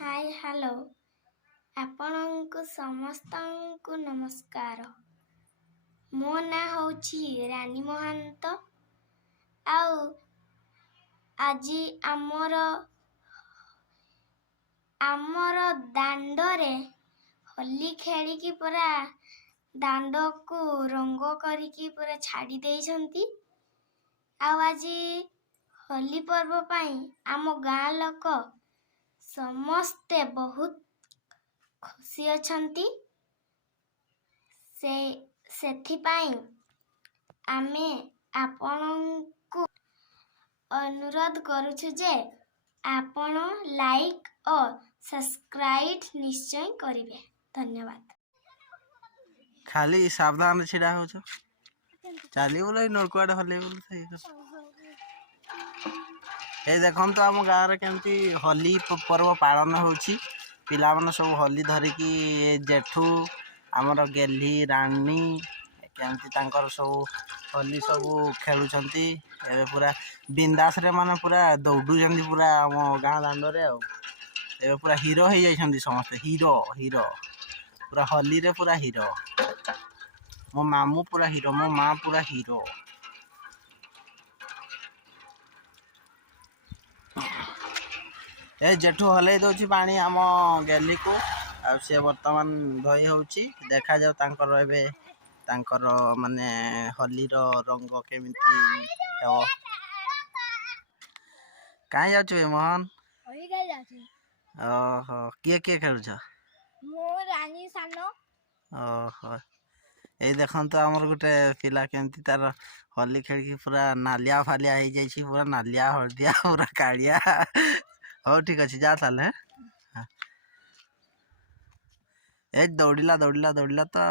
Hi hello आपणଙ୍କୁ ସମସ୍ତଙ୍କୁ नमस्कार। मो ना होची रानी महांत आउ आज आमर दांडरे होली खेलिकी पूरा दांड को रंग करिकी पूरा छाड़ी देइछंती। आज होली पर्व पाई आम गाँ लोक समस्ते बहुत खुशी अछंती। सेथिपाई आमे आपनଙ୍କୁ अनुरोध करूछु जे आपण लाइक और सब्सक्राइब निश्चय करिवे। धन्यवाद। खाली सावधान छिड़ा हो चली बोल नलकुआड़े हल ये देखम तो आम गाँव में केमती होली पर्व पालन होची। पिला मन सब होली धरिकी जेठू आमर गेली रानी केमती तांकर सब होली सब खेलुचंती। एबे पूरा बिंदास रे माने पूरा दौड़ुचंती पूरा आम गाँ दांड रे एबे पूरा हीरो हो जाइछंती समस्ते हीरो हीरो पूरा होली रे पूरा हीरो। मो मामू पूरा हीरो मो माँ पूरा हीरो। ए जेठू हलै दउछि पानी आम गेली को आ से वर्तमान धोई होउछि। देखा जाऊ तांकर एबे तांकर माने होली रो रंग केमिति हेबो। काहे जाउछु ए मोहन? होली खेल जाछि। ओहो के खेलुछ? मो रानी सानो। ओहो ए देखन तो हमर गुटे पिला केमती तार होली खेल की पूरा नालिया फालिया हो जाइछि। पूरा नालिया हळदिया पूरा कालिया। हो ठीक अछि जा ताले। ए दौड़िला तो